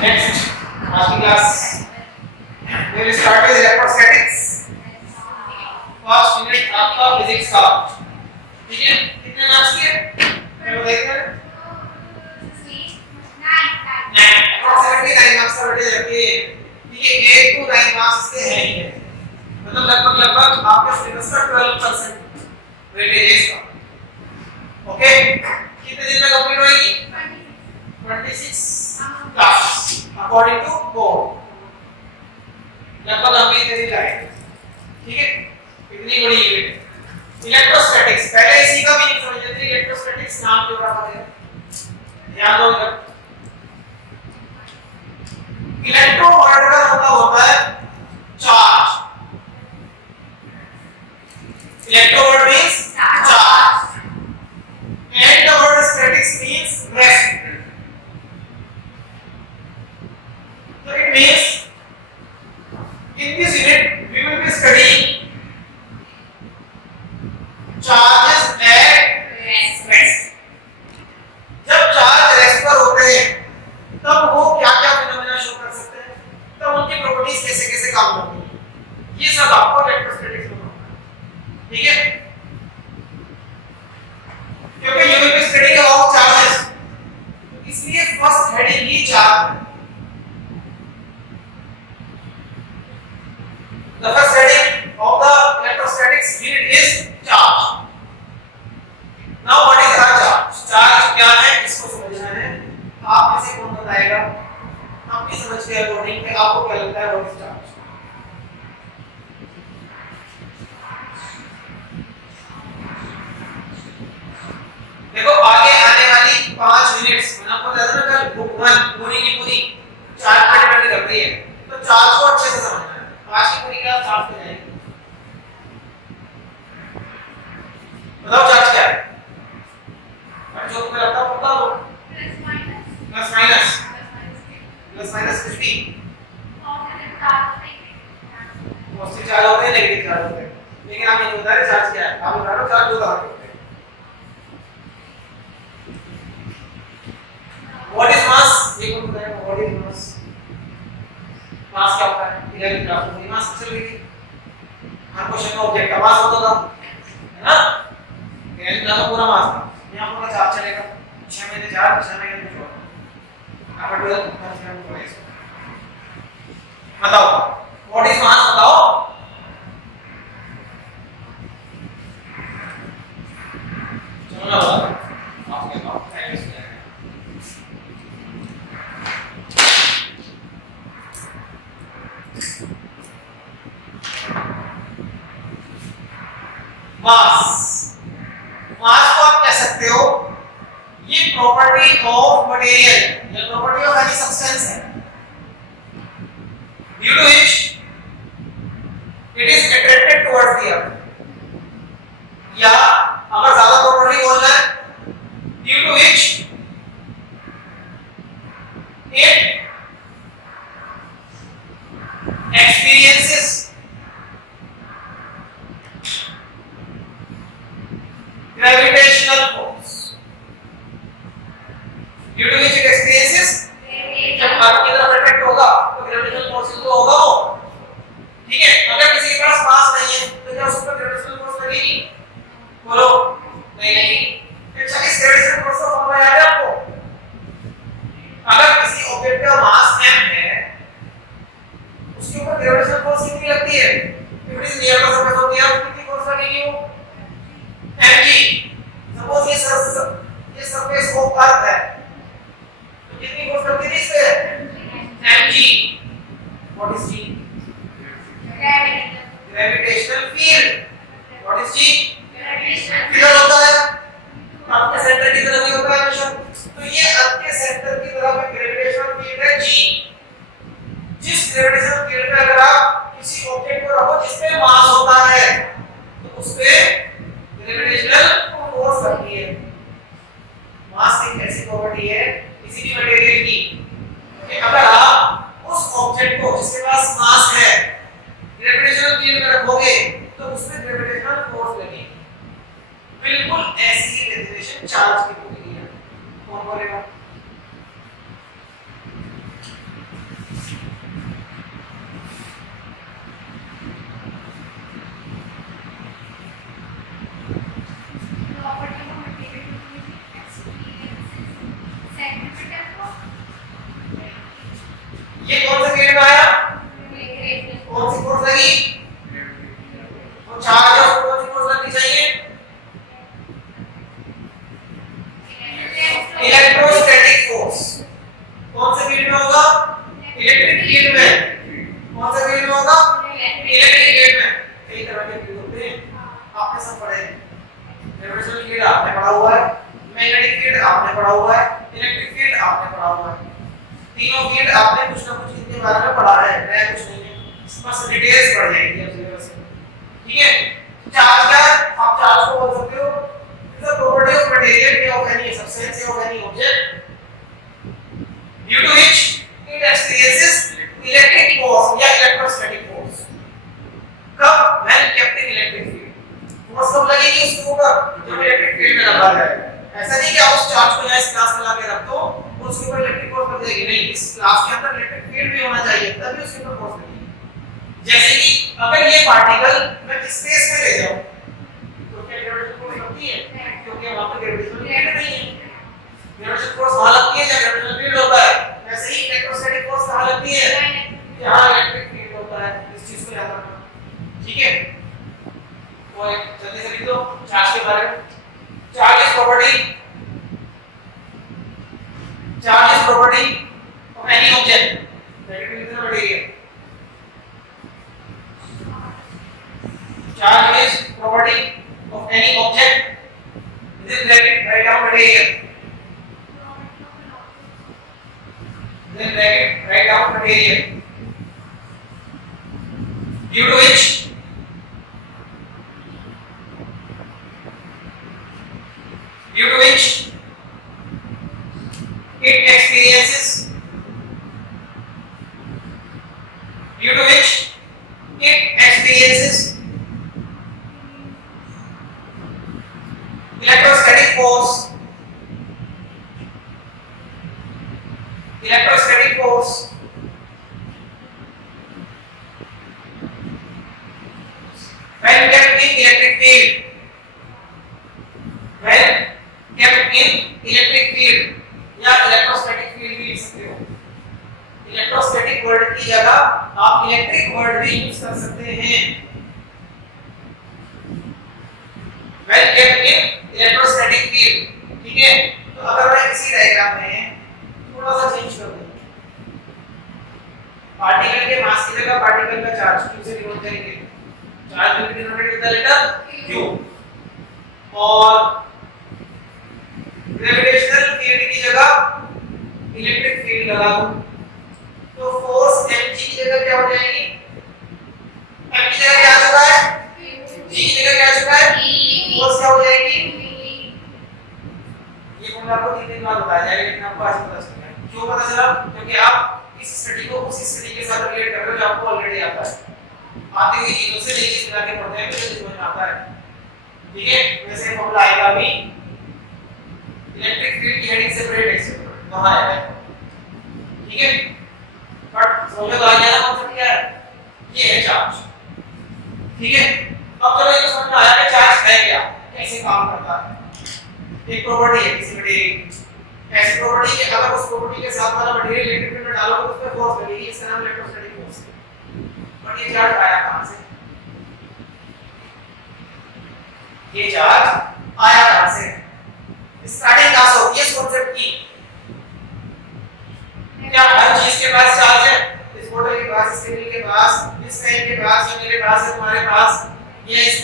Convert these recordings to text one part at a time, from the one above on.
Next, आज की class we will start with electrostatics. First unit आपका फिजिक्स का, ठीक है? कितने मार्क्स के? मैं बताइए। 9 approximately 9 मार्क्स का वेटेज रखिए, ठीक है? 8 to 9 मार्क्स के हैं ही है, मतलब लगभग आपके सिलेबस का 12% वेटेज है इसका। ओके, कितने दिन में कंप्लीट होएगी? 26 क्लासेस अकॉर्डिंग टू बोर्ड, लगभग अभी तेरी लाइन, ठीक है? इतनी बड़ी यूनिट इलेक्ट्रोस्टैटिक्स, पहले इसी का मीनिंग समझ लेते हैं। इलेक्ट्रोस्टैटिक्स नाम क्यों रखा है, ध्यान दो इधर। इलेक्ट्रो वर्ड का मतलब होता है charge, electro word means charge and the word statics means rest. So it means in this unit we will be studying charges at rest. जब चार्ज रेस्ट पर होते हैं तब वो क्या-क्या फिनोमेना शो कर सकते हैं, तब उनकी प्रॉपर्टीज कैसे-कैसे काम करती हैं, ये सब आपको इलेक्ट्रोस्टैटिक्स में पढ़ना है, ठीक है? क्योंकि you will be studying about charges, इसलिए फर्स्ट हेडिंग ही चार्ज है। The first heading of the electrostatics unit is charge. Now what is a charge? Charge क्या है इसको समझना है। आप में से कौन बताएगा अपनी समझ के अकॉर्डिंग कि आपको क्या लगता है what is charge? देखो आगे आने वाली 5 मिनट्स मैंने आपको बताया था ना कल बुक 1 पूरी की पूरी चार्ज पर डिपेंड करती है, तो चार्ज को अच्छे से समझना है। आज की पूरी क्लास चार्ज पे जाएगी। बताओ चार्ज क्या है? जो तुम्हें लगता है बता दो। प्लस माइनस कुछ भी पॉजिटिव चार्ज होते हैं, नेगेटिव चार्ज होते हैं, लेकिन आप ये बता रहे चार्ज क्या है, आप बता रहे हो चार्ज दो तरह के होते हैं। What is mass? ये कौन बताएगा what is mass? मास क्या होता है? 11th क्लास में मास चल रही थी, हर क्वेश्चन का ऑब्जेक्ट का मास होता था, है ना? 11th क्लास का पूरा मास था, यहाँ पूरा चार्ज चलेगा, 6 महीने चार्ज, 6 महीने कुछ और। आप 12th क्लास में पढ़े इसको। बताओ what is mass बताओ। चलो ना बताओ, आपके पास टाइम है। मास को आप कह सकते हो ये प्रॉपर्टी ऑफ मटेरियल, ये प्रॉपर्टी ऑफ एनी सब्सटेंस है due to which it is attracted towards the earth, या अगर ज्यादा प्रॉपर्टी बोलना है due to which it experiences gravitational force, due to which it experiences, जब अर्थ की तरफ अट्रैक्ट होगा तो ग्रेविटेशनल फोर्स तो होगा वो, ठीक है? अगर किसी के पास मास नहीं है तो क्या उस पर ग्रेविटेशनल फोर्स लगेगी? बोलो नहीं लगेगी। अच्छा इस ग्रेविटेशनल फोर्स का फॉर्मूला याद है आपको? अगर किसी ऑब्जेक्ट का मास m है उसके ऊपर ग्रेविटेशनल फोर्स कितनी लगती है? If it is near the surface of the earth कितनी फोर्स लगेगी वो? mg। सपोज ये सरफेस ऑफ अर्थ है तो कितनी फोर्स लगती है इस पे? mg। What is g? Gravitational field. What is g? Gravitational field होता है अर्थ के सेंटर की तरफ ही होता है हमेशा, तो ये अर्थ के सेंटर की तरफ एक ग्रेविटेशनल फील्ड है g। जिस ग्रेविटेशनल फील्ड पे अगर आप किसी ऑब्जेक्ट को रखो जिसपे मास होता है तो उस पे ग्रेविटेशनल फोर्स लगती है। मास एक ऐसी प्रॉपर्टी है किसी भी मटेरियल की कि अगर आप उस ऑब्जेक्ट को जिसके पास मास है ग्रेविटेशनल फील्ड में रखोगे तो उसमें ग्रेविटेशनल फोर्स लगेगी। बिल्कुल ऐसी ही डेफिनेशन चार्ज की होती है। कौन बोलेगा? इलेक्ट्रोस्टैटिक फोर्स कौन से फील्ड में होगा? इलेक्ट्रिक फील्ड में। कौन से फील्ड में होगा? इलेक्ट्रिक फील्ड में। कई तरह के फील्ड होते हैं, आपने सब पढ़े हैं। ग्रेविटेशनल फील्ड आपने पढ़ा हुआ है, मैग्नेटिक फील्ड आपने पढ़ा हुआ है, इलेक्ट्रिक फील्ड आपने पढ़ा हुआ है। तीनों फील्ड आपने कुछ ना कुछ इनके बारे में पढ़ा है, नया कुछ नहीं है, बस डिटेल्स पढ़ जाएंगे अब सिलेबस में। ठीक है। चार्ज क्या है? आप चार्ज को बोल सकते हो is the property of material of any substance of any object due to which it experiences electric force या इलेक्ट्रोस्टैटिक फोर्स। कब? When kept in electric field. Force कब लगेगी उसके ऊपर? जब इलेक्ट्रिक फील्ड में रखा जाएगा। ऐसा नहीं कि आप उस चार्ज को यहाँ इस क्लास में ला के रख दो और उसके ऊपर इलेक्ट्रिक फोर्स लग जाएगी, नहीं, इस क्लास के अंदर इलेक्ट्रिक फील्ड भी होना चाहिए तभी उसके ऊपर फोर्स लगेगी। जैसे कि अगर ये पार्टिकल मैं स्पेस में ले जाऊं तो क्या ग्रेविटेशनल फोर्स लगती है? क्योंकि वहां पर ग्रेविटेशनल फील्ड नहीं है। ग्रेविटेशनल फोर्स वहां लगती है जहां ग्रेविटेशनल फील्ड होता है। वैसे ही इलेक्ट्रोस्टैटिक फोर्स कहां लगती है? जहां इलेक्ट्रिक फील्ड होता है। इस चीज को याद रखना। ठीक है। तो जल्दी से लिख दो चार्ज के बारे में। Charge is property of any object that is in the material. Charge is property of any object. This is bracket, write down material. Then bracket, write down material. Due to which it experiences electrostatic force when kept in electric field. या electrostatic field भी लिख सकते हो। Electrostatic word की जगह आप electric word भी use कर सकते हैं। when kept in electrostatic field। ठीक है। तो अगर मैं इसी डायग्राम में थोड़ा सा चेंज कर दूं, पार्टिकल के मास की जगह पार्टिकल का चार्ज q से डिनोट करेंगे। Charge will be denoted with the letter q। और ग्रेविटेशनल फील्ड की जगह इलेक्ट्रिक फील्ड लगा दूं तो फोर्स mg की जगह क्या हो जाएगी? m की जगह क्या आ चुका है? g की जगह क्या आ चुका है? फोर्स क्या हो जाएगी? ये फॉर्मूला आपको 3 दिन बाद बताया जाएगा, लेकिन आपको आज पता चल गया। क्यों पता चला? क्योंकि आप इस स्टडी को उस स्टडी के साथ रिलेट कर रहे हो जो आपको ऑलरेडी आता है। आती हुई चीजों से नई चीज मिला के पढ़ते हैं तो समझ में आता है। ठीक है। वैसे फॉर्मूला आएगा अभी इलेक्ट्रिक फील्ड की हेडिंग से ब्रेड एक्सेप्टर वहां आएगा। ठीक है। बट समझ में आ गया ना कॉन्सेप्ट क्या है? ये है चार्ज। ठीक है। अब चलो ये समझ में आया कि चार्ज है क्या, कैसे काम करता है। एक प्रॉपर्टी है किसी मटेरियल, ऐसी प्रॉपर्टी कि अगर उस प्रॉपर्टी के साथ वाला मटेरियल इलेक्ट्रिक फील्ड में डालोगे तो उस पर फोर्स लगेगी, इसका नाम इलेक्ट्रोस्टैटिक फोर्स है। बट ये चार्ज आया कहां से? ये चार्ज आया कहां से? स्टार्टिंग कहां से होती है इस कांसेप्ट की? क्या हर चीज के पास चार्ज है? इस बोतल के पास, इस टेबल के पास, इस पेन के पास, या मेरे पास है, तुम्हारे पास, या इस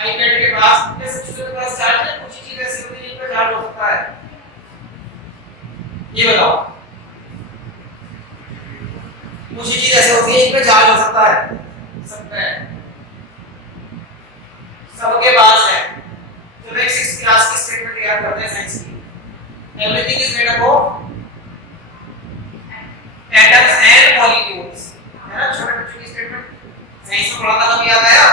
आईपैड के पास, ये सब चीजों के पास चार्ज है। कुछ चीज ऐसी होती है जिन पर चार्ज हो सकता है। ये बताओ, कुछ चीज ऐसी होती है जिन पर चार्ज हो सकता है? सकता है, सबके पास है। तो नेक्स्ट 6 क्लास की स्टेटमेंट याद करते हैं साइंस की। Everything is made up of atoms and molecules, है ना? छोटे बच्चों की स्टेटमेंट साइंस में पढ़ा था, कब याद आया?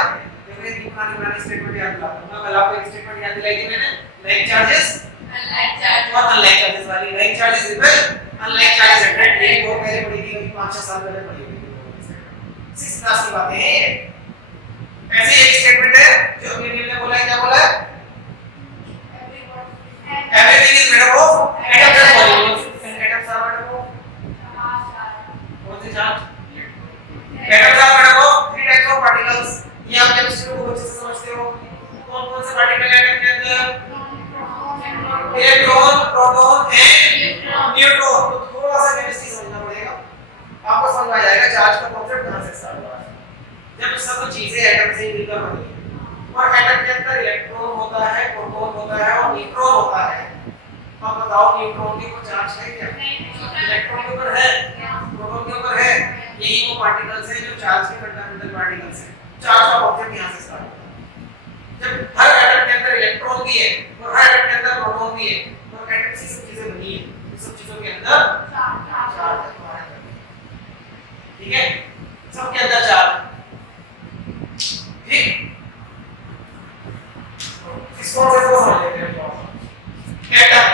जब मैंने पुरानी स्टेटमेंट याद दिला दूंगा। कल आपको एक स्टेटमेंट याद दिलाई थी मैंने, लाइक चार्जेस अनलाइक चार्जेस, और अनलाइक चार्जेस वाली। Like charges repel, unlike charges attract. ये बहुत पहले पढ़ी थी, अभी 5-6 साल पहले पढ़ी थी। 6 क्लास की बातें हैं। ऐसे एक स्टेटमेंट है जो न्यूटन ने बोला है, क्या बोला है? Everything is made up of atoms and molecules. And atoms are made up of charge. Atoms are made up of 3 types of particles. ये आप केमिस्ट्री को अच्छे से समझते हो। कौन कौन से पार्टिकल एटम के अंदर? इलेक्ट्रॉन, प्रोटॉन एंड सब चीजें एटम से मिलकर बनी है और एटम के अंदर इलेक्ट्रॉन होता है, प्रोटॉन होता है और न्यूट्रॉन होता है। अब बताओ न्यूट्रॉन के ऊपर चार्ज है क्या? इलेक्ट्रॉन के ऊपर है, प्रोटॉन के ऊपर है। यही वो पार्टिकल्स हैं जो चार्ज के फंडामेंटल पार्टिकल्स हैं। चार्ज का ऑब्जेक्ट यहां से स्टार्ट होता है। जब हर एटम के अंदर इलेक्ट्रॉन भी है और हर एटम के अंदर प्रोटॉन भी है तो एटम से सब चीजें बनी है। इन सब चीजों के अंदर चार्ज है। ठीक है, सबके अंदर चार्ज। ठीक, इसको समझ लेते हैं। एटम,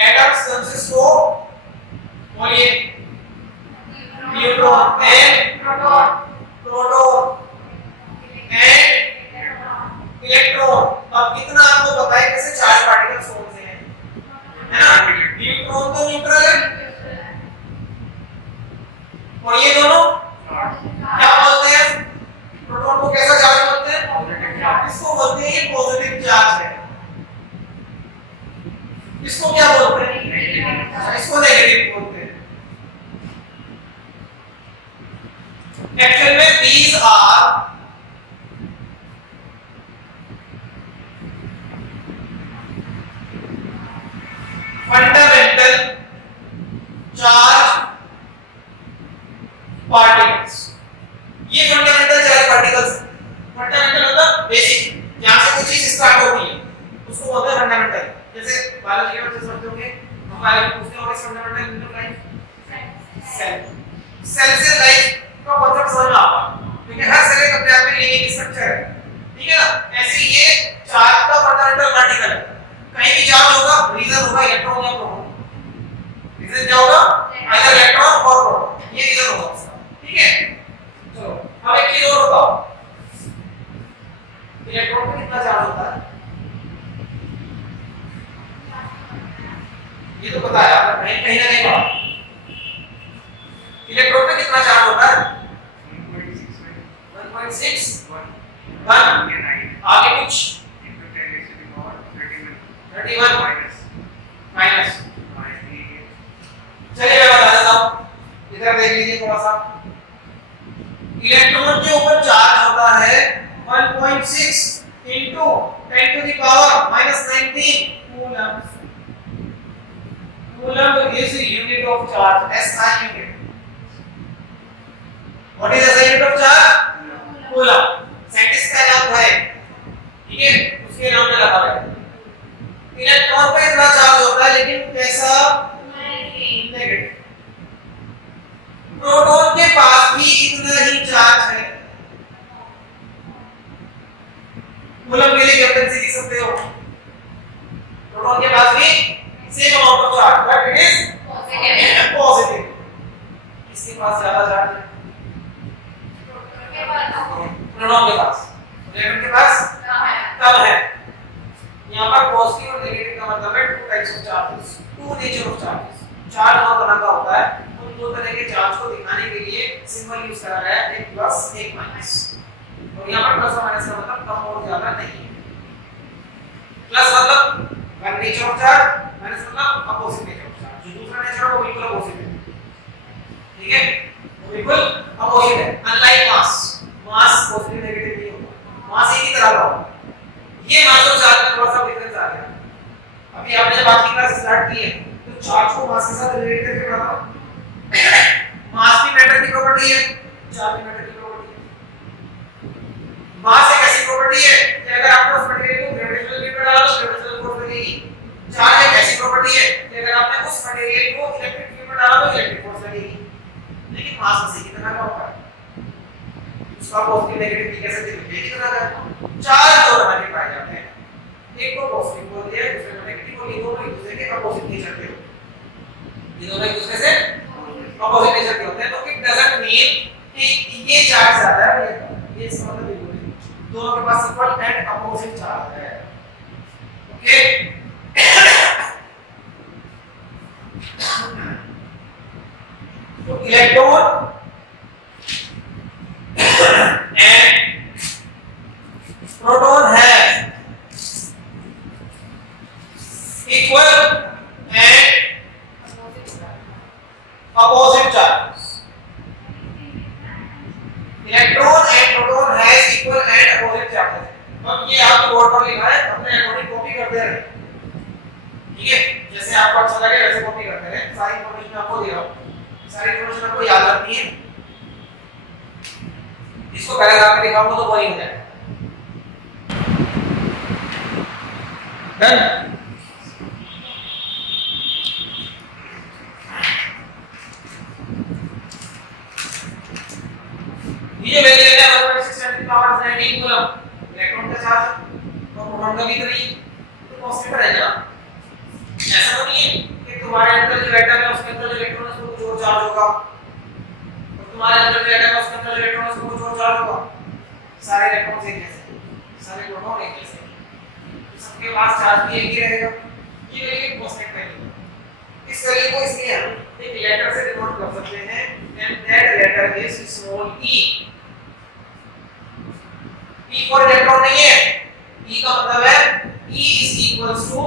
एटम्स कंसिस्ट ऑफ, बोलिए, neutron and proton and electron. अब कितना आपको पता है कैसे चार्ज पार्टिकल्स कौन से हैं, है ना? न्यूट्रॉन तो न्यूट्रल है और ये दोनों क्या बोलते हैं? प्रोटॉन को कैसा चार्ज बोलते हैं? इसको बोलते हैं ये पॉजिटिव चार्ज है। इसको क्या बोलते हैं? इसको नेगेटिव बोलते हैं। एक्चुअल में these are fundamental charge particles। ये फंडामेंटल चार्ज पार्टिकल्स, फंडामेंटल मतलब बेसिक, जहां से कोई चीज स्टार्ट होती है उसको बोलते हैं फंडामेंटल। जैसे बायोलॉजी के बच्चे समझते होंगे, हम बायोलॉजी पूछते हैं what is fundamental unit of life? Cell. Cell से लाइफ का कॉन्सेप्ट समझ में आता है क्योंकि हर सेल एक अपने आप में यूनिक स्ट्रक्चर है। ठीक है ना? ऐसे ही ये चार्ज का फंडामेंटल पार्टिकल है। कहीं भी चार्ज होगा, रीजन होगा इलेक्ट्रॉन या प्रोटॉन। रीजन क्या होगा? आइदर इलेक्ट्रॉन और प्रोटॉन, ये रीजन होगा इसका। ठीक है, चलो अब एक चीज और बताओ, इलेक्ट्रॉन पे कितना चार्ज होता है? ये तो पता है आपको, कहीं कहीं ना कहीं पढ़ा। इलेक्ट्रॉन पे कितना चार्ज होता है? 1.6 1 आगे कुछ 31 माइनस। चलिए मैं बता देता हूं, इधर देख लीजिए थोड़ा सा। इलेक्ट्रॉन के ऊपर चार्ज होता है 1.6 into 10 to the power minus 19 coulomb. Coulomb is the unit of charge, SI unit। What is the unit of charge? Coulomb. Scientist का नाम है, ठीक है, उसके नाम पे लगा है। इलेक्ट्रॉन पे इतना चार्ज होता है लेकिन कैसा? नेगेटिव। प्रोटॉन के पास भी इतना ही चार्ज है। कूलम के लिए कैपेसिटी लिख सकते हो, प्रोटॉन के पास भी same amount of charge but it is positive. किसके पास ज्यादा चार्ज है? प्रोटॉन के पास। इलेक्ट्रॉन के पास कम है। यहाँ पर पॉजिटिव और नेगेटिव का मतलब है two types of charges, two nature of charges. Charge दो तरह का होता है, उन दो तरह के चार्ज को दिखाने के लिए सिंबल यूज करा गया है, एक प्लस एक माइनस। और यहाँ पर प्लस और माइनस का मतलब कम और ज्यादा नहीं है। प्लस मतलब one nature of charge, minus मतलब अपोजिट नेचर ऑफ चार्ज। जो दूसरा नेचर है वो बिल्कुल अपोजिट है। ठीक है, वो बिल्कुल अपोजिट है। अनलाइक मास, मास पॉजिटिव नेगेटिव नहीं होता, मास एक ही तरह का होता है। ये मास और चार्ज में थोड़ा सा डिफरेंस आ गया। अभी आपने जब बात की क्लास स्टार्ट की है तो चार्ज को मास के साथ रिलेट करके पढ़ा। मास भी मैटर की प्रॉपर्टी है, चार्ज भी मैटर की प्रॉपर्टी है। मास एक ऐसी प्रॉपर्टी है कि अगर आपने उस मटेरियल को ग्रेविटेशनल फील्ड में डाला तो ग्रेविटेशनल फोर्स लगेगी। चार्ज एक ऐसी प्रॉपर्टी है कि अगर आपने उस मटेरियल को इलेक्ट्रिक फील्ड में डाला तो इलेक्ट्रिक फोर्स लगेगी। लेकिन मास उसी की तरह का होता है, उसका पॉजिटिव नेगेटिव की कैसे दिखती है तरह का। चार्ज दो तरह के पाए जाते हैं, एक को पॉजिटिव बोलते हैं, दूसरे को नेगेटिव, और ये दोनों एक दूसरे के अपोजिट नेचर के होते हैं। ये दोनों एक दूसरे से अपोजिट नेचर के होते हैं। तो इट डजंट मीन कि ये चार्ज ज्यादा है ये इसका मतलब बिल्कुल नहीं। दोनों के पास इक्वल एंड अपोजिट चार्ज है। ओके, तो इलेक्ट्रॉन एंड प्रोटॉन है equal and opposite charges। Electron लगे वैसे कॉपी करते हैं, सारी इन्फॉर्मेशन आपको दे रहा हूं, सारी इन्फॉर्मेशन आपको याद रखनी है, इसको पैराग्राफ में दिखाऊंगा तो बोरिंग हो जाएगा। डन। ये जो वैल्यू है 1.6 10 पावर 19 कूलम, इलेक्ट्रॉन का चार्ज और प्रोटॉन का भी तो नहीं, तो कांस्टेंट रहेगा ना। ऐसा तो नहीं है कि तुम्हारे अंदर जो एटम है उसके अंदर जो इलेक्ट्रॉन है उसको कुछ और चार्ज होगा, और तुम्हारे अंदर जो एटम है उसके अंदर जो इलेक्ट्रॉन है उसको कुछ और चार्ज होगा। सारे इलेक्ट्रॉन एक जैसे, सारे प्रोटॉन एक जैसे, तो सबके पास चार्ज भी एक ही रहेगा। ये वैल्यू कांस्टेंट वैल्यू, इस वैल्यू को इसलिए हम एक लेटर से डिनोट कर सकते हैं, and that letter is small e। e for electron नहीं है, e का मतलब है e is equals to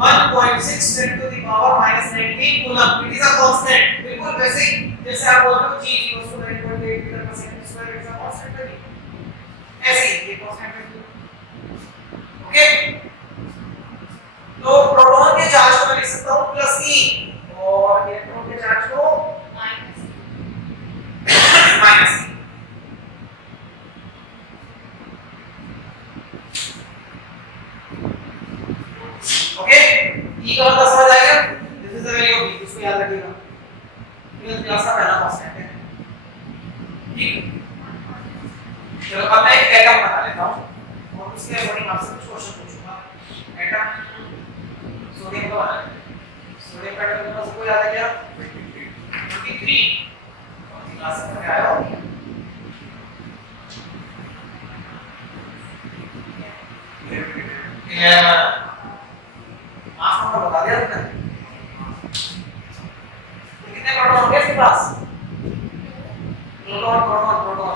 1.6 10 to the power minus 19 coulomb. It is a constant, बिल्कुल वैसे ही जैसे आप बोल रहे हो g equals to 9.8 मीटर पर second square, it is a constant value, ऐसे ही ये कांस्टेंट वैल्यू। ओके, तो प्रोटॉन के चार्ज को मैं लिख सकता हूं प्लस e और इलेक्ट्रॉन के चार्ज को माइनस e। ओके, e का मतलब समझ आएगा, this is the value of e, उसको याद रखिएगा, ये क्लास का पहला कांस्टेंट है। ठीक, चलो अब मैं एक एटम बना लेता हूं और उसके अकॉर्डिंग आपसे कुछ क्वेश्चन पूछूंगा। एटम सोडियम का बना लेते हैं, सोडियम का एटम नंबर सबको याद है क्या? 23। कौन सी क्लास में आया हो? मास नंबर बता दिया तुमने, कितने प्रोटॉन होंगे इसके पास? प्रोटॉन प्रोटॉन प्रोटॉन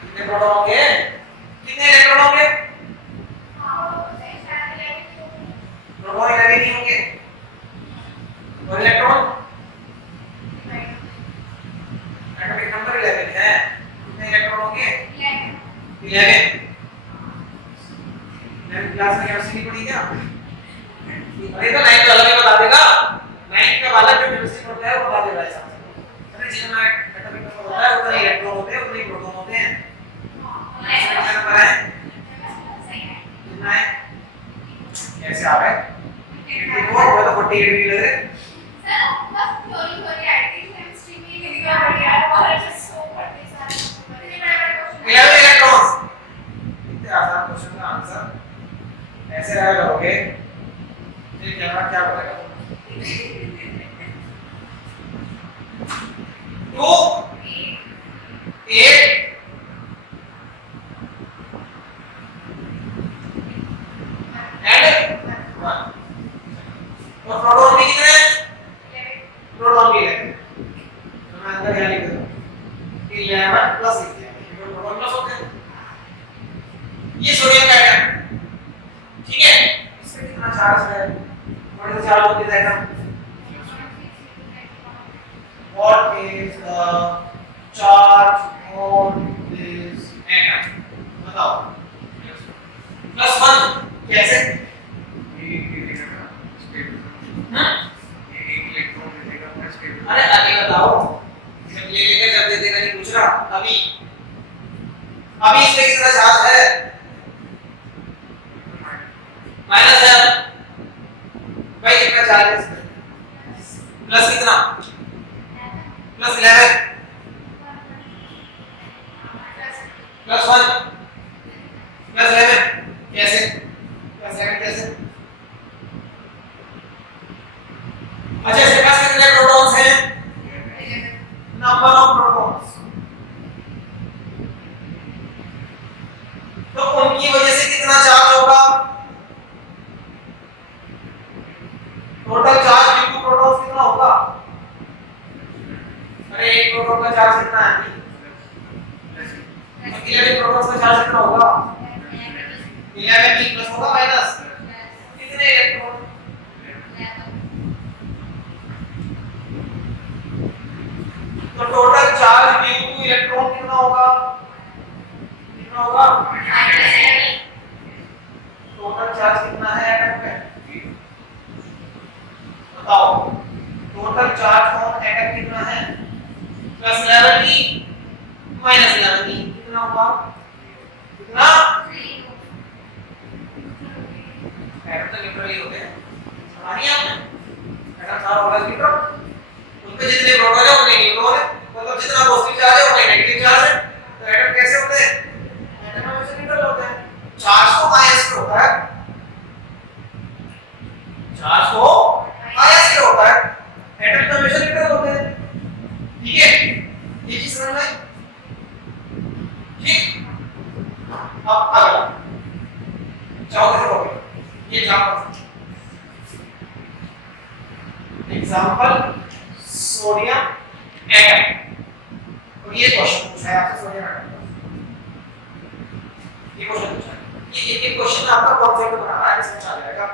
कितने प्रोटॉन होंगे? कितने इलेक्ट्रॉन होंगे? प्रोटॉन 11 ही होंगे और इलेक्ट्रॉन एटॉमिक नंबर 11 है, कितने इलेक्ट्रॉन होंगे? 11 क्लास में केमिस्ट्री पढ़ी क्या? अरे तो 9 तो अलग ही बता देगा, 9 का वाला जो केमिस्ट्री पढ़ता है वो बता देगा ऐसा। अरे जितना एटॉमिक नंबर होता है उतना ही इलेक्ट्रॉन होते हैं, उतने ही प्रोटॉन होते हैं। कितना नंबर है? कितना है? कैसे आ रहा है? 84 वो तो 48 भी लग रहे हैं। सर बस थ्योरी थ्योरी आई थी केमिस्ट्री में कितना बढ़िया है और जस्ट सो पढ़ते सारे कितने बड़ा क्वेश्चन 11 इलेक्ट्रॉन्स। इतने आसान क्वेश्चन का आंसर ऐसे आया करोगे, ये कैमरा क्या बोलेगा? 2 8 एंड 1 और प्रोटॉन भी कितने हैं? प्रोटॉन भी है, तो मैं अंदर क्या लिख दूं? 11 प्लस लिख दिया, क्योंकि प्रोटॉन प्लस होते हैं। ये सोडियम का एटम, ठीक है, इसमें कितना चार्ज है? What is the charge of this atom? What is the charge on this atom? बताओ। +1 कैसे? अरे अभी बताओ, जब ये लेकर जब दे देगा नहीं पूछ रहा, अभी इसमें कितना चार्ज है? माइनस है भाई, कितना चार्ज है इसमें? प्लस कितना? +11 +1 +11 कैसे? +11 कैसे? अच्छा, इसके पास कितने प्रोटॉन्स हैं? नंबर ऑफ प्रोटॉन्स, तो उनकी वजह से कितना चार्ज होगा? Total charge due to protons कितना होगा? अरे एक प्रोटॉन का चार्ज कितना है? 11 प्रोटॉन्स का चार्ज कितना होगा? 11 भी प्लस होगा माइनस कितने इलेक्ट्रॉन? तो total charge due two electron कितना होगा, कितना होगा, टोटल चार्ज कितना है एटम पे, बताओ टोटल चार्ज ऑन एटम कितना है, +11 ई -11 ई कितना होगा, कितना, एटम तो न्यूट्रल ही होते हैं, समझिए आपने, एटम सारा होगा न्यूट्रल, उनपे जितने प्रोटॉन है उतने न्यूट्रॉन है, मतलब जितना पॉजिटिव चार्ज है उतना नेगेटिव चार्ज है, तो एटम कैसे होते हैं, एटम हमेशा न्यूट्रल होते हैं, चार्ज तो आयंस पे होता है, चार्ज तो आयंस पे होता है, एटम तो हमेशा न्यूट्रल होते हैं, ठीक है, ये चीज समझ में, ठीक, अब अगला चाहो देखो ये एग्जांपल सोडियम एटम, और ये क्वेश्चन पूछा है आपसे सोडियम एटम का, ये क्वेश्चन पूछा है, ये एक क्वेश्चन आपका कॉन्सेप्ट बनाना है, इसमें चल जाएगा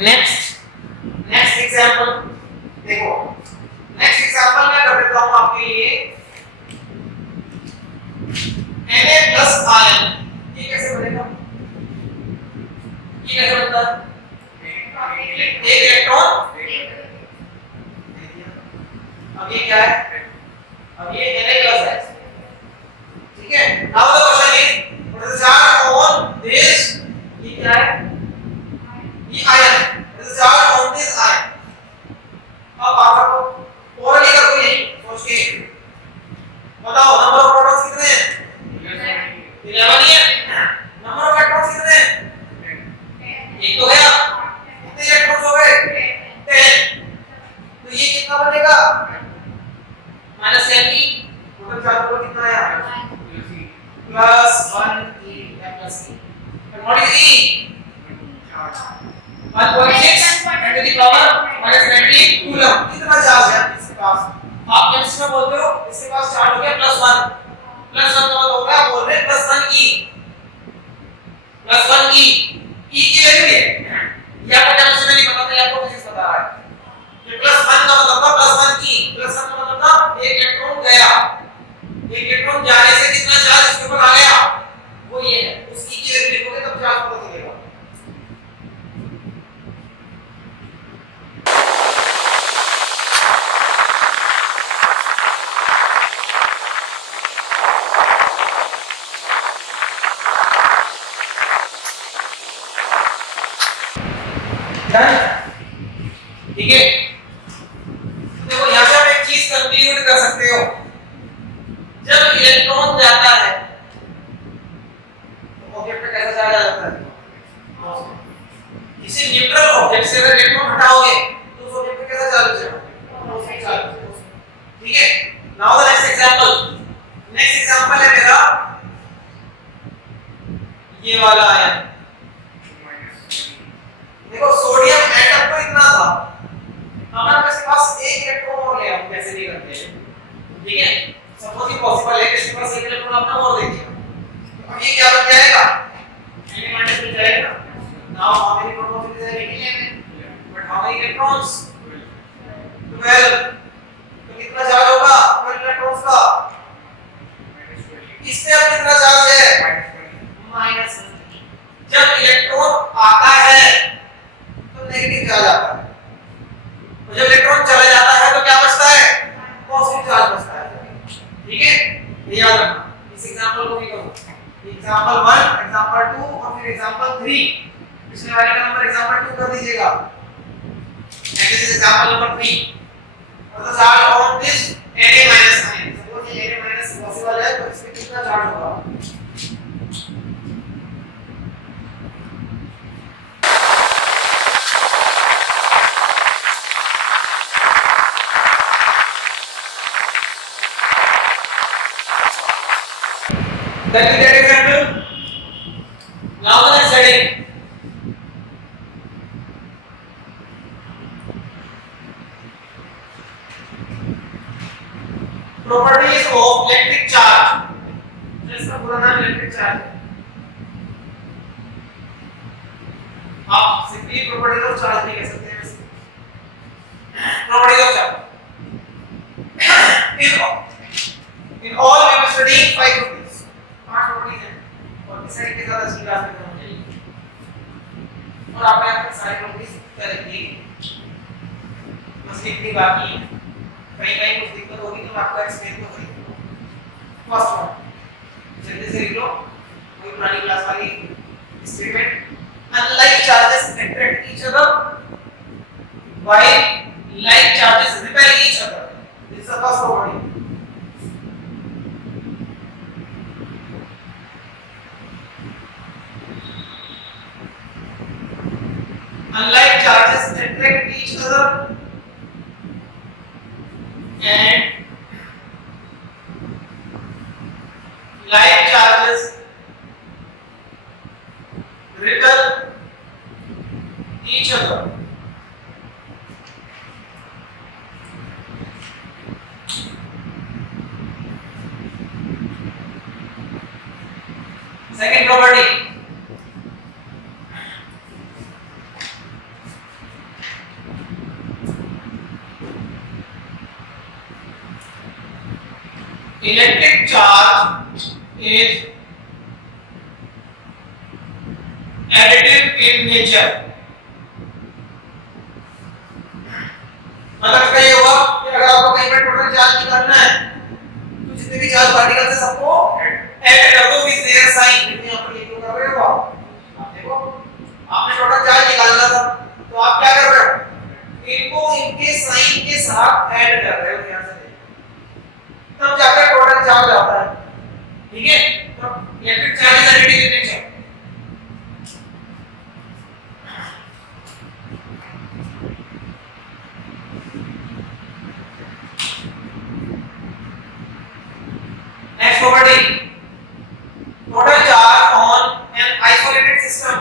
नेक्स्ट एग्जांपल देखो, नेक्स्ट एग्जांपल मैं कर देता हूं आपके लिए Na प्लस आयन, ये कैसे बनेगा, ये कैसे बनता है, एक इलेक्ट्रॉन, अब ये क्या है, अब ये Na प्लस है, ठीक है, now the question is what is the charge on this, ये क्या है, ये आयन है, what is the charge on this ion, अब बात करो और नहीं करो यही सोच के बताओ नंबर ऑफ प्रोटॉन्स कितने हैं, 11 ही है, नंबर ऑफ इलेक्ट्रॉन्स कितने हैं, एक तो गया, कितने इलेक्ट्रॉन्स हो गए 10, तो ये कितना बनेगा -10 ई, टोटल चार्ज तो कितना आया +1 E plus E, and what is e 1.6 10 to the power -20 coulomb, कितना चार्ज है इसके पास, आप केमिस्ट्री में बोलते हो इसके पास चार्ज हो गया +1 का मतलब होगा आप बोल रहे हैं +1 ई ई की वैल्यू है, ये आपको केमिस्ट्री में नहीं पता था, आपको फिजिक्स पता है कि +1 का मतलब था +1 ई, +1 का मतलब था एक इलेक्ट्रॉन गया, एक इलेक्ट्रॉन जाने से कितना चार्ज इसके ऊपर आ गया, वो ये है, उस ई की वैल्यू लिखोगे तब चार्ज पता चलेगा, ठीक है, देखो यहां से आप एक चीज कंक्लूड कर सकते हो, जब इलेक्ट्रॉन जाता है तो ऑब्जेक्ट पे कैसा चार्ज आ जाता है, किसी न्यूट्रल ऑब्जेक्ट से अगर इलेक्ट्रॉन हटाओगे तो उस ऑब्जेक्ट पे कैसा चार्ज बचेगा, ठीक है, नाउ द नेक्स्ट एग्जांपल है मेरा ये वाला आयन, देखो सोडियम एटम तो इतना था, अगर हम इसके पास एक इलेक्ट्रॉन और ले हम कैसे नहीं करते हैं, ठीक है, सपोज ये पॉसिबल है कि इसके पास एक इलेक्ट्रॉन अपना और दे दिया, तो अब ये क्या बन जाएगा Na माइनस बन जाएगा, now how many protons it is 11 but how many electrons 12, तो कितना चार्ज होगा 12 इलेक्ट्रॉन्स का, इससे अब कितना चार्ज है -1, जब इलेक्ट्रॉन आता है तो नेगेटिव चार्ज आता है, और जब इलेक्ट्रॉन चला जाता है तो क्या बचता है पॉजिटिव चार्ज बचता है, ठीक है, ये याद रखना, इस एग्जांपल को भी करो, एग्जांपल 1 एग्जांपल 2 और फिर एग्जांपल 3, पिछले वाले का नंबर एग्जांपल 2 कर दीजिएगा, and this is example number 3, what is the charge on this Na minus ion, suppose ये Na माइनस पॉसिबल है तो इसमें कितना चार्ज होगा, that is that example, now the next heading, properties of electric charge, जिसका पूरा नाम electric charge है। आप सिंपली प्रॉपर्टीज ऑफ चार्ज नहीं कह सकते हैं। Properties of charge in all we will study 5 properties, 5 properties हैं और इस साइड के साथ इसकी क्लास में खत्म हो जाएगी और आपने आपकी सारी प्रॉपर्टीज कर ली। बस लिखनी बाकी है, कहीं कहीं कुछ दिक्कत होगी तो आपको एक्सप्लेन तो करेंगे। फर्स्ट वन जल्दी से लिख लो, वही पुरानी क्लास वाली statement, unlike charges attract each other while like charges repel each other. This is the first property. Unlike charges attract each other and like charges repel each other. Second property, electric charge is additive in nature. मतलब क्या ये हुआ कि अगर आपको कहीं पर total charge निकालना है तो जितने भी चार्ज पार्टिकल्स हैं सबको ऐड कर दो विद देयर साइन। लेकिन यहां पर ये क्यों कर रहे हो आप देखो, आपने टोटल चार्ज निकालना था तो आप क्या कर रहे हो, इनको इनके साइन के साथ ऐड कर रहे हो। ध्यान से देखो तब जाकर टोटल चार्ज आता है। ठीक है, तो electric charge is additive in nature. Next property, total charge on an isolated system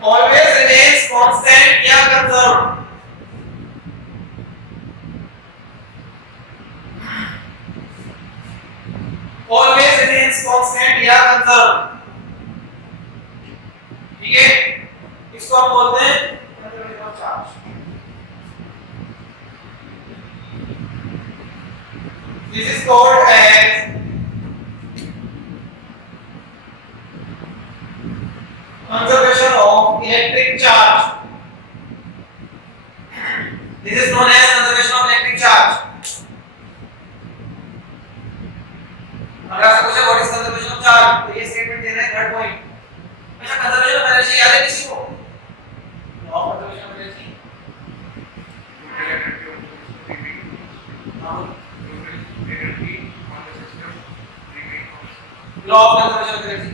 always remains constant या conserved। always remains constant या conserved। ठीक है, इसको हम बोलते हैं conservation of charge। this is called as conservation of electric charge। this is known as conservation of electric charge। अगर आपसे पूछे what is conservation of charge तो ये स्टेटमेंट देना है थर्ड पॉइंट। अच्छा, कंजर्वेशन ऑफ एनर्जी याद है किसी को? Law of conservation of energy law of conservation of energy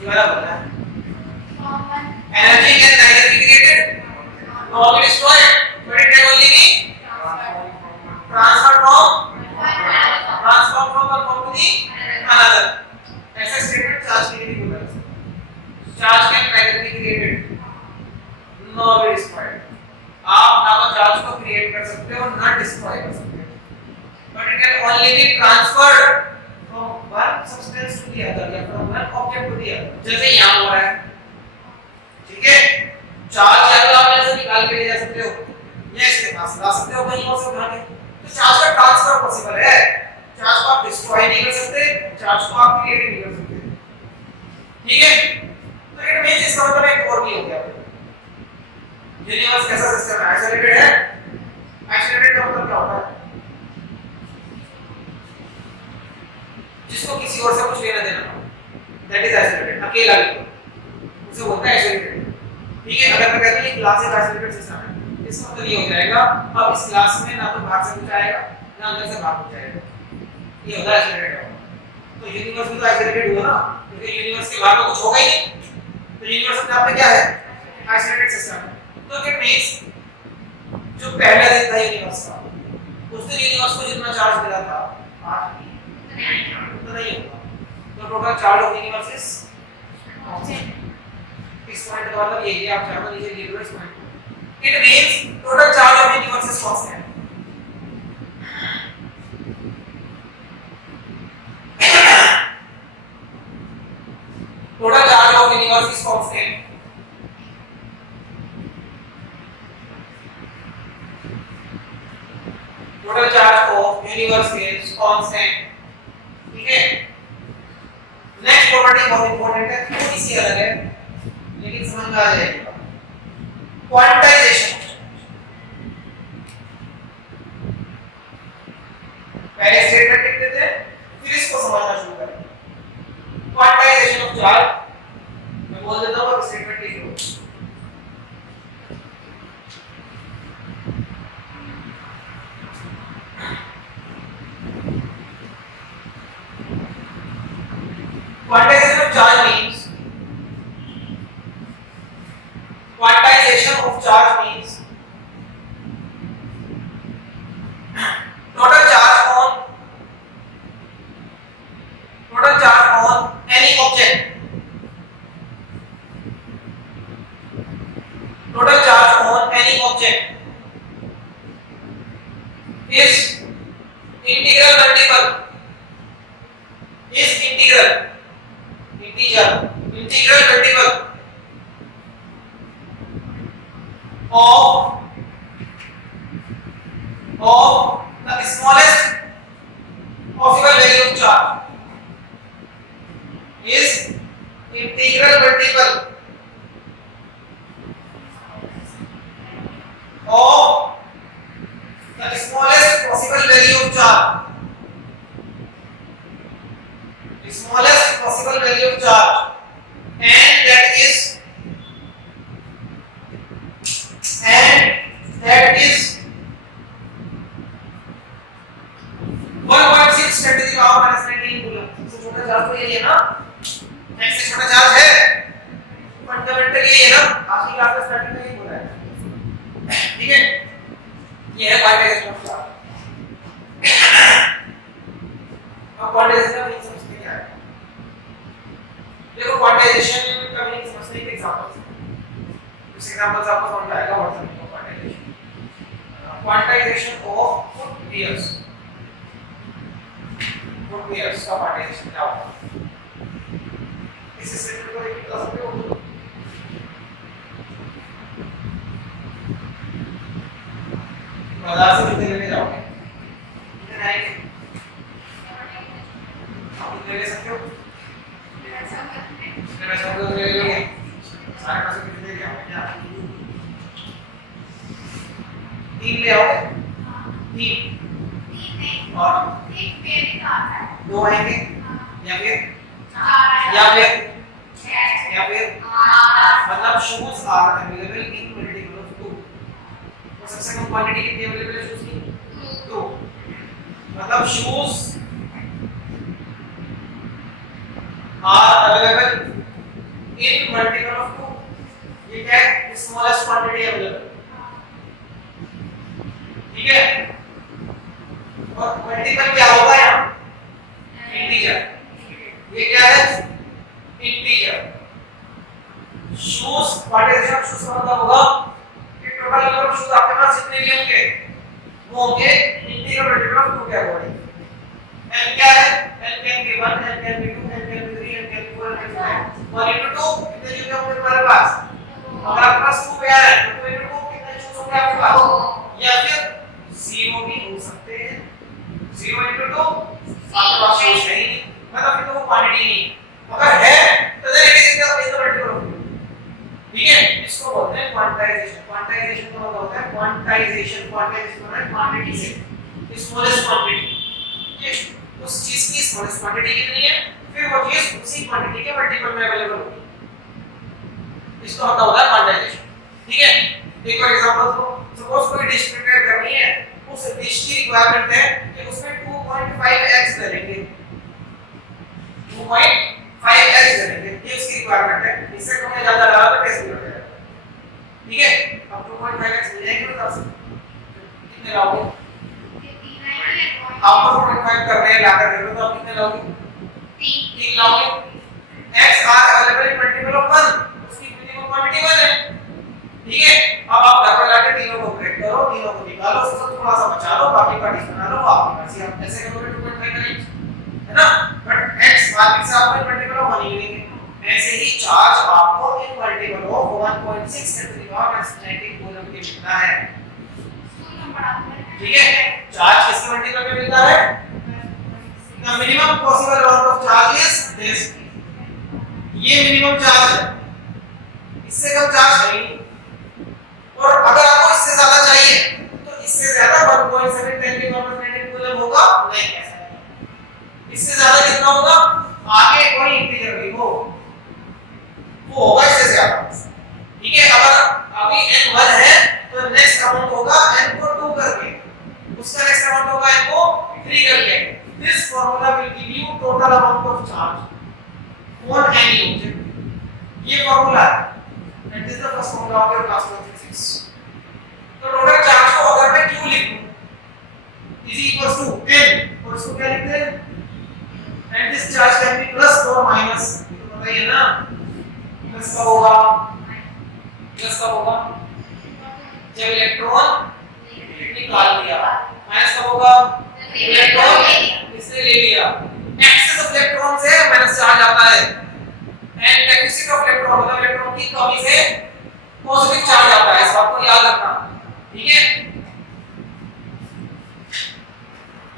ये वाला बोलना है। Energy can neither be created nor be destroyed but it can only be transferred from one form to the another। ऐसा statement charge के लिए भी बोला जाता है। Charge can neither be created nor be destroyed। आप ना तो चार्ज को क्रिएट कर सकते हो ना डिस्ट्रॉय कर सकते हो, but it can only be transferred from one substance to the other या from one object to the other। जैसे यहाँ हो रहा है, ठीक है, चार्ज या तो आप ऐसे निकाल के ले जा सकते हो या इसके पास ला सकते हो कहीं और से उठा के, तो चार्ज का ट्रांसफर पॉसिबल है। चार्ज को आप डिस्ट्रॉय नहीं कर सकते, चार्ज को आप क्रिएट नहीं कर सकते। ठीक है, तो इट मींस इसका मतलब एक और भी हो गया। यूनिवर्स कैसा सिस्टम है? आइसोलेटेड है। आइसोलेटेड का मतलब क्या होता है? जिसको किसी और से कुछ लेना देना हो, दैट इज आइसोलेटेड। अकेला उसे बोलते हैं आइसोलेटेड। ठीक है, अगर मैं कहता हूं ये क्लास एक आइसोलेटेड सिस्टम है, इसका मतलब ये हो जाएगा अब इस क्लास में ना तो बाहर से कुछ आएगा ना अंदर से बाहर कुछ आएगा। ये होता है आइसोलेटेड। तो यूनिवर्स भी तो आइसोलेटेड हुआ ना, क्योंकि यूनिवर्स के बाहर में कुछ होगा ही नहीं, तो यूनिवर्स में आपने क्या है आइसोलेटेड सिस्टम। तो इट मींस जो पहला दिन था यूनिवर्स का, उस दिन यूनिवर्स को जितना चार्ज मिला था आज भी उतना नहीं होगा। तो total charge of universe is इस पॉइंट का मतलब ये आप चार्ज नीचे लिख लो इस पॉइंट को। It means total charge of universe is constant. Total charge of universe is constant. Total charge of universe is constant. ठीक है? Next property बहुत important है, थोड़ी सी अलग है, लेकिन समझ में आ जाएगा। Quantization. पहले स्टेटमेंट लिख देते हैं, फिर इसको समझना शुरू करें। क्वांटाइजेशन ऑफ चार्ज मैं बोल देता हूं और स्टेटमेंट लिख लो। Quantization of charge means total charge on any object. Total charge on any object is integral multiple. Is integral multiple of the smallest possible value of charge. Is integral multiple of the smallest possible value of charge. The smallest possible value of charge, and that is 1.6 10 to the power minus 19 coulomb. सबसे छोटा charge तो यही है ना, x से छोटा charge है, fundamental यही है ना, आखिरी क्लास में स्टार्टिंग में ही बोला है। ठीक है, ये है क्वांटाइजेशन ऑफ चार्ज। अब क्वांटाइजेशन का मीनिंग समझते क्या है? देखो क्वांटाइजेशन का मीनिंग समझने के एग्जांपल्स हैं। कुछ एग्जांपल्स आपको समझ आएगा what is quantization. Quantization of footwears. Footwears का क्वांटाइजेशन क्या होगा? इस स्टेटमेंट को रिपीट कर सकते हो? बाजार से कितने लेने जाओगे? कितने आएंगे? आप कितने ले सकते हो? कितने पैसे को ले लोगे? सारे पैसे कितने ले आओगे क्या? 3 ले आओगे? 3 और एक पेड़ का आता है, 2 आएंगे या फिर 4 या फिर 6 या फिर 8 मतलब shoes are available in multiple of 2। और सबसे कम क्वांटिटी कितनी अवेलेबल है शूज की? 2। मतलब shoes are available in multiple of 2। ये क्या है? Smallest quantity available. ठीक है, और मल्टीपल क्या होगा यहाँ? इंटीजर। ये क्या है? Integer. Shoes quantization of shoes का मतलब होगा कि टोटल नंबर ऑफ शूज आपके पास जितने भी होंगे वो होंगे इंटीजर मल्टीपल ऑफ 2 के अकॉर्डिंग। n क्या है? n can be 1, n can be 2, n can be 3, n can be 4, n can be 5। 1 into 2 कितने शूज होंगे तुम्हारे पास? अगर आपके पास 2 पेयर है तो 2 into 2 कितने शूज होंगे आपके पास? या फिर 0 भी हो सकते हैं। 0 into 2 आपके पास शूज है ही नहीं, मतलब फिर तो वो क्वांटिटी नहीं। अगर है तो then it is multiple of 2। ठीक है, इसको बोलते हैं क्वांटाइजेशन। क्वांटाइजेशन का मतलब होता है क्वांटाइजेशन। क्वांटाइजेशन मतलब क्वांटिटी से स्मॉलेस्ट क्वांटिटी। ये उस चीज की स्मॉलेस्ट क्वांटिटी कितनी है, फिर वो चीज उसी क्वांटिटी के मल्टीपल में अवेलेबल होगी। इसको होता है क्वांटाइजेशन। ठीक है, एक और एग्जांपल दो। सपोज कोई डिश प्रिपेयर करनी है, उस डिश की रिक्वायरमेंट है कि उसमें 2.5x डालेंगे। 2.5 एच करेंगे, ये उसकी रिक्वायरमेंट है। इससे कम या ज्यादा लगा तो टेस्ट नहीं हो जाएगा, ठीक है। अब 2.5 एच मिल जाएंगे बता सकते कितने लाओगे? आप तो 2.5 कर रहे हैं लाकर देखो तो आप कितने लाओगे? 3 लाओगे। x are available in multiple of 1, उसकी मिनिमम क्वांटिटी 1 है, ठीक है। अब आप घर पे लाके तीनों को ब्रेक करो, तीनों को निकालो, उसको थोड़ा सा बचा लो, बाकी पार्टीज बना लो, आपकी मर्जी, आप ऐसे करोगे 2.5 करेंगे, है ना। बट x बाकी से आपको मल्टीपल ऑफ 1 ही मिलेंगे। ऐसे ही चार्ज आपको इन मल्टीपल ऑफ 1.6 × 10⁻⁹ कूलम के मिलता है, ठीक है। चार्ज किसके मल्टीपल में मिलता है? The minimum possible amount of charge is this, ये मिनिमम चार्ज है, इससे कम चार्ज नहीं। और अगर आपको इससे ज्यादा चाहिए तो इससे ज्यादा 1.7 × 10⁻⁹ कूलम होगा, नहीं ऐसा। इससे ज्यादा कितना होगा? आगे कोई इंटीजर लिखो, वो होगा इससे ज्यादा, ठीक है। अगर अभी n 1 है तो नेक्स्ट अमाउंट होगा n को 2 करके, उसका नेक्स्ट अमाउंट होगा n को 3 करके। This formula will give you total amount of charge on any object, ये फार्मूला है, and this is the first formula of your class 4 तो टोटल चार्ज को अगर मैं q लिखूं इज इक्वल टू 10 और इसको क्या लिखते हैं? And this charge can be plus और माइनस, तो बताइए ना प्लस का होगा, प्लस का होगा जब इलेक्ट्रॉन निकाल लिया, माइनस का होगा इलेक्ट्रॉन इसने ले लिया। एक्सेस ऑफ इलेक्ट्रॉन से माइनस चार्ज आता है, एंड डेफिसिट ऑफ इलेक्ट्रॉन मतलब इलेक्ट्रॉन की कमी से पॉजिटिव चार्ज आता है, इस बात को याद रखना, ठीक है।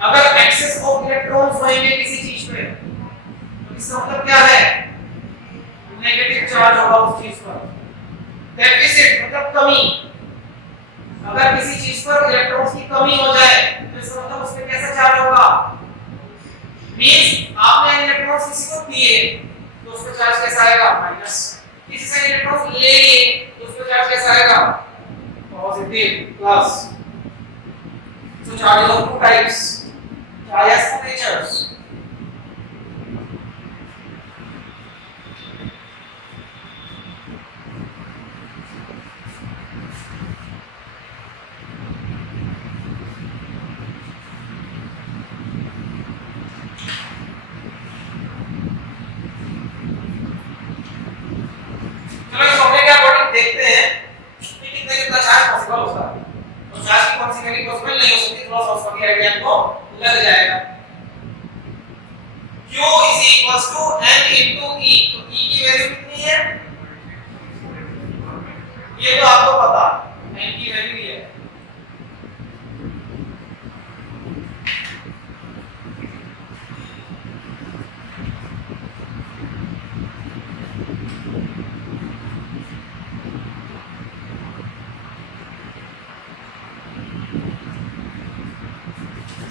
अगर एक्सेस ऑफ इलेक्ट्रॉन्स होंगे किसी चीज पे तो इसका मतलब क्या है? नेगेटिव चार्ज होगा उस चीज पर। डेफिसिट मतलब कमी, अगर किसी चीज पर इलेक्ट्रॉन्स की कमी हो जाए तो इसका मतलब उस पे कैसा चार्ज होगा? मींस आपने इलेक्ट्रॉन्स किसी को दिए तो उस पे चार्ज कैसा आएगा? माइनस। किसी से इलेक्ट्रॉन्स ले लिए तो उस पे चार्ज कैसा आएगा? Positive plus. So charges of two types, charge has two natures. चलो इस फॉर्मूले के अकॉर्डिंग देखते हैं कि कितने कितना चार्ज पॉसिबल होता है। तो चार्ज की कौन सी वैल्यू पॉसिबल नहीं हो सकती, थोड़ा सा उसका भी आइडिया आपको लग जाएगा। Q is equals to n into E, तो E की वैल्यू कितनी है? ये तो आपको पता, n की वैल्यू ये है।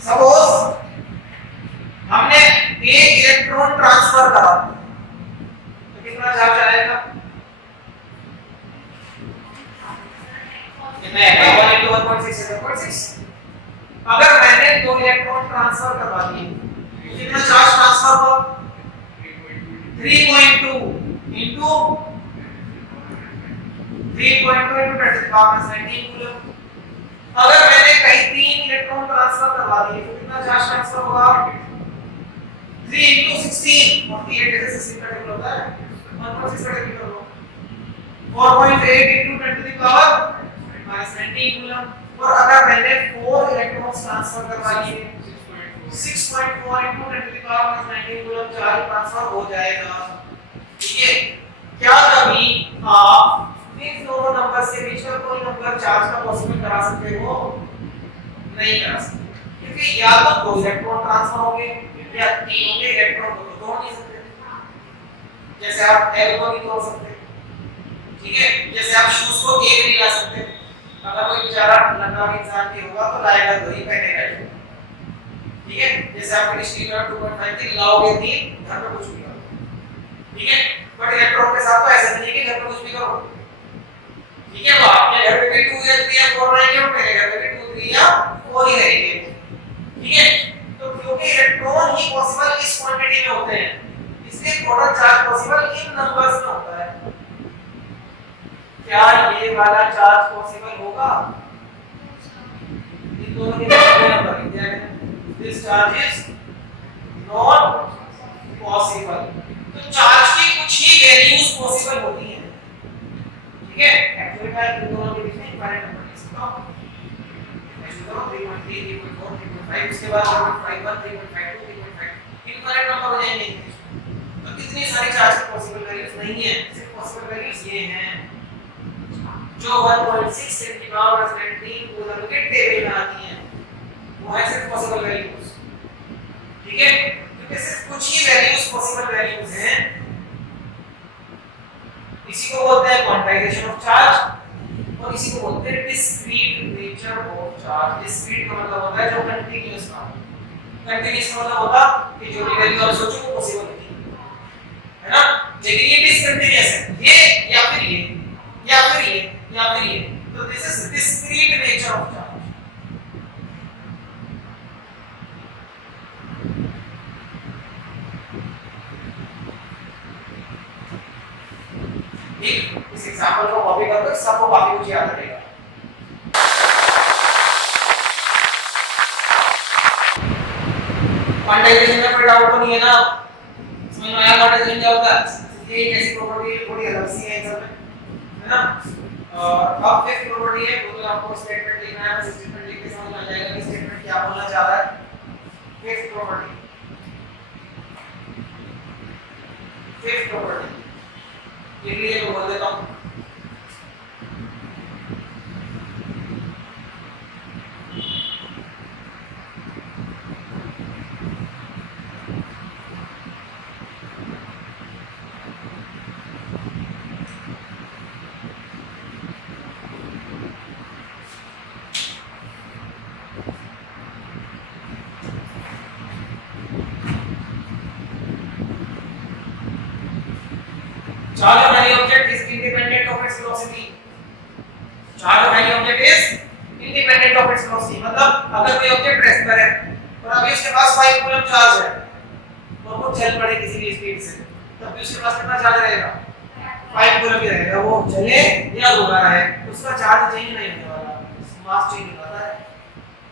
सपोज हमने एक इलेक्ट्रॉन ट्रांसफर करा तो कितना चार्ज आएगा? कितना है? 1 into 1.6 7.6। अगर मैंने 2 इलेक्ट्रॉन ट्रांसफर करवा दिए तो कितना चार्ज ट्रांसफर हुआ? 3.2 into 10⁻⁹ कूलम। अगर मैंने कहीं 3 इलेक्ट्रॉन ट्रांसफर करवा दिए तो कितना चार्ज ट्रांसफर होगा? 3 into 16, 48 ऐसे 16 का टेबल होता है, 1.6 का टेबल करो, 4.8 into 10⁻⁻19 कूलम। और अगर मैंने 4 इलेक्ट्रॉन्स ट्रांसफर करवा दिए 6.4 into 10⁻⁻19 कूलम चार्ज ट्रांसफर हो जाएगा, ठीक है। क्या कभी आप इन दोनों नंबर्स के बीच का कोई नंबर चार्ज का पॉसिबल करा सकते हो? नहीं करा सकते, क्योंकि या तो 2 इलेक्ट्रॉन ट्रांसफर होंगे या 3 होंगे, इलेक्ट्रॉन को तो तोड़ नहीं सकते। जैसे आप एल को नहीं तोड़ सकते, ठीक है। जैसे आप शूज को एक नहीं ला सकते, अगर कोई बेचारा नंगा इंसान भी होगा तो लाएगा 2 ही पहनेगा, ठीक है। जैसे आप स्टील का 2.5 की लाओगे 3 घर पे कुछ भी करो, ठीक है। बट इलेक्ट्रॉन के साथ तो ऐसा नहीं है कि घर पे कुछ भी करो, ठीक है। वो आपके घर पे भी 2 या 3 या 4 रहेंगे और मेरे घर पे भी 2 3 या 4 ही रहेंगे, ठीक है। तो क्योंकि इलेक्ट्रॉन ही पॉसिबल इस क्वांटिटी में होते हैं, total charge possible in numbers में होता है। क्या ये वाला चार्ज पॉसिबल होगा? इन दोनों के नंबर क्या है? This charge is not possible. तो चार्ज की कुछ ही वैल्यूज पॉसिबल होती हैं, ठीक है। एक्चुअली मैं इन दोनों के बीच में इनफाइनाइट नंबर लिख सकता हूं। मैं शुरू करूं 3.3 3.4 3.5 उसके बाद 3.51 3.52 3.5 इनफाइनाइट नंबर हो जाएंगे। तो कितनी सारी चार्ज की पॉसिबल वैल्यूज नहीं है, सिर्फ पॉसिबल वैल्यूज ये हैं जो 1.6 10 की पावर 17 को लोकेट टेबल में आती हैं, वो है सिर्फ पॉसिबल वैल्यूज, ठीक है। क्योंकि सिर्फ कुछ ही वैल्यूज पॉसिबल वैल्यूज हैं। इसी को बोलते हैं क्वांटाइजेशन ऑफ चार्ज और इसी को बोलते हैं discrete nature of charge. Discrete का मतलब होता है जो कंटीन्यूअस ना हो। कंटीन्यूअस का मतलब होता कि जो भी वैल्यू आप सोचो वो पॉसिबल है ना। लेकिन ये डिसकंटीन्यूअस है, ये या फिर ये या फिर ये या फिर ये, तो this is discrete nature of charge. इस एग्जांपल को कॉपी कर दो, सबको काफी कुछ याद रहेगा। क्वांटाइजेशन में कोई डाउट तो नहीं है ना? समझ में आया क्वांटाइजेशन क्या होता है? ये एक ऐसी प्रॉपर्टी है, थोड़ी अलग सी है सब में, है ना। और अब फिफ्थ प्रॉपर्टी है, वो तो आपको स्टेटमेंट लिखना है, उस स्टेटमेंट लिख के समझ में आ जाएगा कि स्टेटमेंट क्या बोलना चाह रहा है। फिफ्थ प्रॉपर्टी लिख लिए तो बोल देता हूं। Charge of any object is independent of its velocity. Charge of any object is independent of its velocity. मतलब अगर कोई ऑब्जेक्ट रेस्ट पर है और अभी उसके पास 5 कूलम चार्ज है और वो चल पड़े किसी भी स्पीड से, तब भी उसके पास कितना चार्ज रहेगा? 5 कूलम ही रहेगा। वो चले या रुका रहे, उसका चार्ज चेंज नहीं होने वाला, मास चेंज होता है।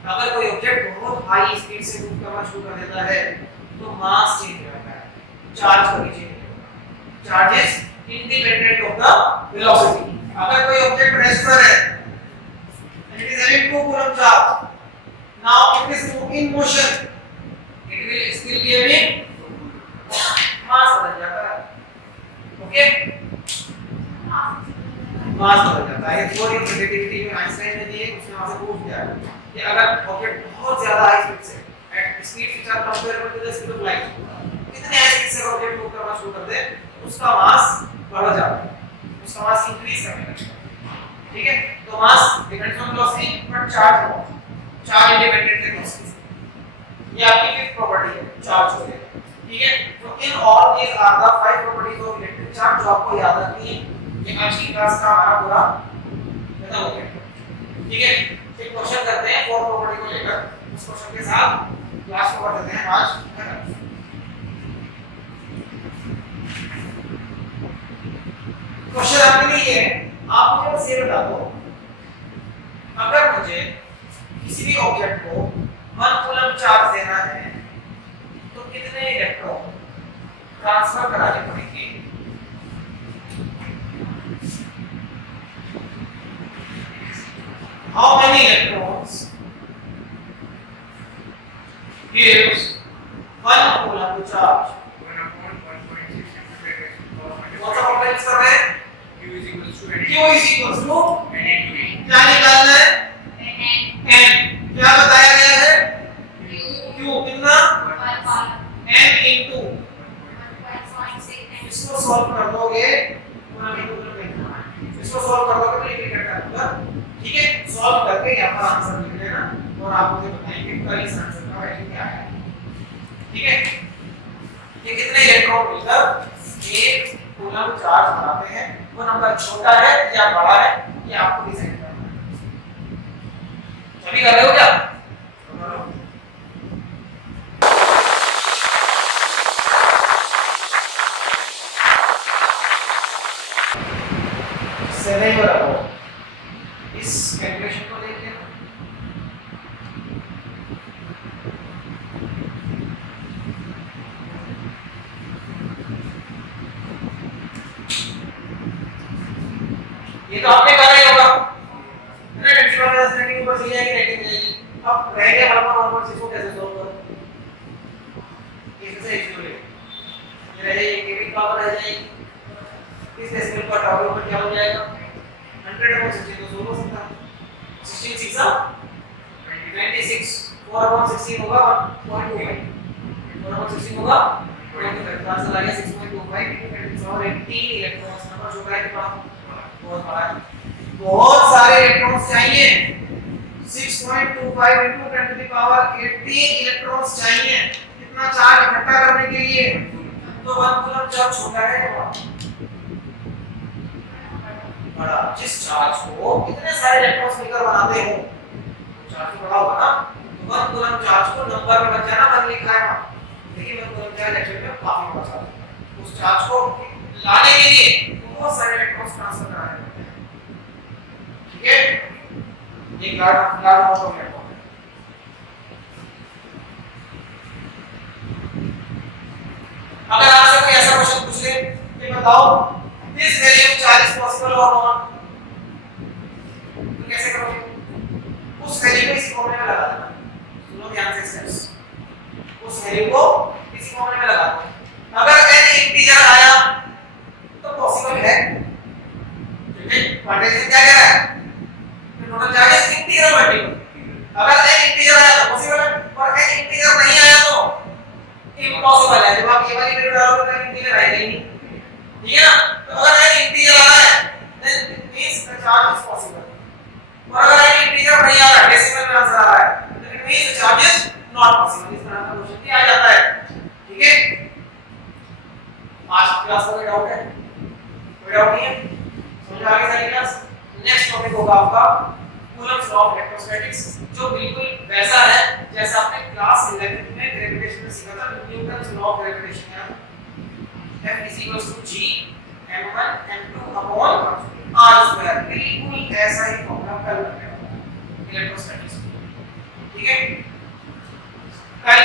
अगर कोई ऑब्जेक्ट बहुत हाई स्पीड से मूव करना शुरू कर देता है तो मास चेंज होता है, चार्ज कभी चेंज नहीं होगा। Charges independent of the velocity. अगर कोई object rest पर है and it is having 2 coulomb charge, now it is in motion, it will still be having mass बदल जाता है, okay? मास बदल जाता है। थोड़ी रिलेटिविटी में आइंस्टाइन ने दी है, उसने वहां से पूछ दिया कि अगर ऑब्जेक्ट बहुत ज्यादा हाई स्पीड से at speed which are comparable to the speed of light, कितने हाई स्पीड से ऑब्जेक्ट मूव करना शुरू कर दे, उसका मास बढ़ जाता है, उसका मास इंक्रीज करने लगता है, ठीक है। तो mass depends on velocity but charge no, charge independent है वेलोसिटी। ये आपकी फिफ्थ प्रॉपर्टी है, चार्ज हो गया, ठीक है। तो in all these are the 5 properties of electric charge जो आपको याद रखनी है। ये आज की क्लास का हमारा पूरा खत्म हो गया, ठीक है। एक क्वेश्चन करते हैं 4 प्रॉपर्टी को लेकर, उस क्वेश्चन के साथ क्लास को कर देते हैं आज खत्म। क्वेश्चन आपके लिए है, आप मुझे बस ये बता दो, अगर मुझे किसी भी ऑब्जेक्ट को 1 कूलम चार्ज देना है तो कितने इलेक्ट्रॉन ट्रांसफर कराने पड़ेंगे? How many electrons gives 1 coulomb charge? कौन सा फॉर्मूला यूज कर रहे हैं? Q is equals to क्या निकालना है? n। क्या बताया गया है? Q कितना? n into। इसको सॉल्व कर दोगे, इसको सॉल्व कर दोगे तो ये निकलता होगा, ठीक है। सॉल्व करके यहाँ पर आंसर लिख लेना और आप मुझे बताएंगे कि इस आंसर का वैल्यू क्या है, ठीक है। ये कितने इलेक्ट्रॉन मिलकर 1 कूलम चार्ज बनाते हैं, वो नंबर छोटा है या बड़ा है ये आपको डिसाइड करना है। सभी कर रहे हो क्या? इससे नहीं हो रहा हो इस कैलकुलेशन को देखिए ये तो आपने करा ही होगा ना टेंशन वाला स्टैंडिंग ऊपर चली जाएगी रेटिंग जाएगी अब रह गया हमारा 1.6 को कैसे सॉल्व करो इससे x ले ये रह जाएगी केवी पावर रह जाएगी इस डेसिमल का टावर ऊपर क्या हो जाएगा 100 अपॉन 16 तो सोल्व हो सकता है 16 6 26 4 अपॉन 16 होगा 1.25 4 अपॉन 16 होगा 25 तो आंसर आ गया 6.25 और 18 इलेक्ट्रॉन्स नंबर जो है कि बहुत बड़ा है बहुत सारे इलेक्ट्रॉन्स चाहिए 6.25 into 10 to the power 18 electrons चाहिए इतना चार्ज इकट्ठा करने के लिए तो 1 कूलम चार्ज छोटा है बड़ा जिस चार्ज को इतने सारे इलेक्ट्रॉन्स मिलकर बनाते हो चार्ज तो बड़ा होगा ना तो 1 कूलम चार्ज को नंबर में बचाना मन लिखा है लेकिन 1 कूलम चार्ज एक्चुअली में काफी बड़ा चार्ज है उस चार्ज को लाने के लिए बहुत सारे इलेक्ट्रॉन्स ट्रांसफर कराने होते हैं ठीक है ये लार्ज अमाउंट ऑफ इलेक्ट्रॉन अगर आपसे कोई ऐसा क्वेश्चन पूछ ले कि बताओ this value charge is possible और नॉट तो कैसे करोगे उस वैल्यू को इस फॉर्मूले में लगा देना सुनो ध्यान से स्टेप्स उस वैल्यू को इस फॉर्मूले में लगा दो अगर n इंटीजर आया तो पॉसिबल है क्वांटिटी क्या कह रहा है टोटल चार्जेस इंटीजर मल्टीपल अगर n इंटीजर आया तो पॉसिबल है और n इंटीजर नहीं आया तो इम्पॉसिबल है जब आप ये वाली वैल्यू डालोगे तो इंटीजर आएगा ही नहीं ठीक है ना तो अगर n इंटीजर आ रहा है then it means the charge is possible और अगर n इंटीजर नहीं आ रहा है डेसिमल में आंसर आ रहा है तो it means the charge is not possible इस तरह का क्वेश्चन भी आ जाता है ठीक है आज क्लास में डाउट है कोई डाउट नहीं है समझ आ गई सारी क्लास नेक्स्ट टॉपिक होगा आपका कूलम्स लॉ ऑफ इलेक्ट्रोस्टैटिक्स जो बिल्कुल वैसा है जैसा आपने क्लास 11 में ग्रेविटेशन में सीखा था न्यूटन्स लॉ ऑफ ग्रेविटेशन यार F = G m1 m2 upon r² बिल्कुल ऐसा ही फॉर्मूला कल लगेगा इलेक्ट्रोस्टैटिक्स ठीक है कल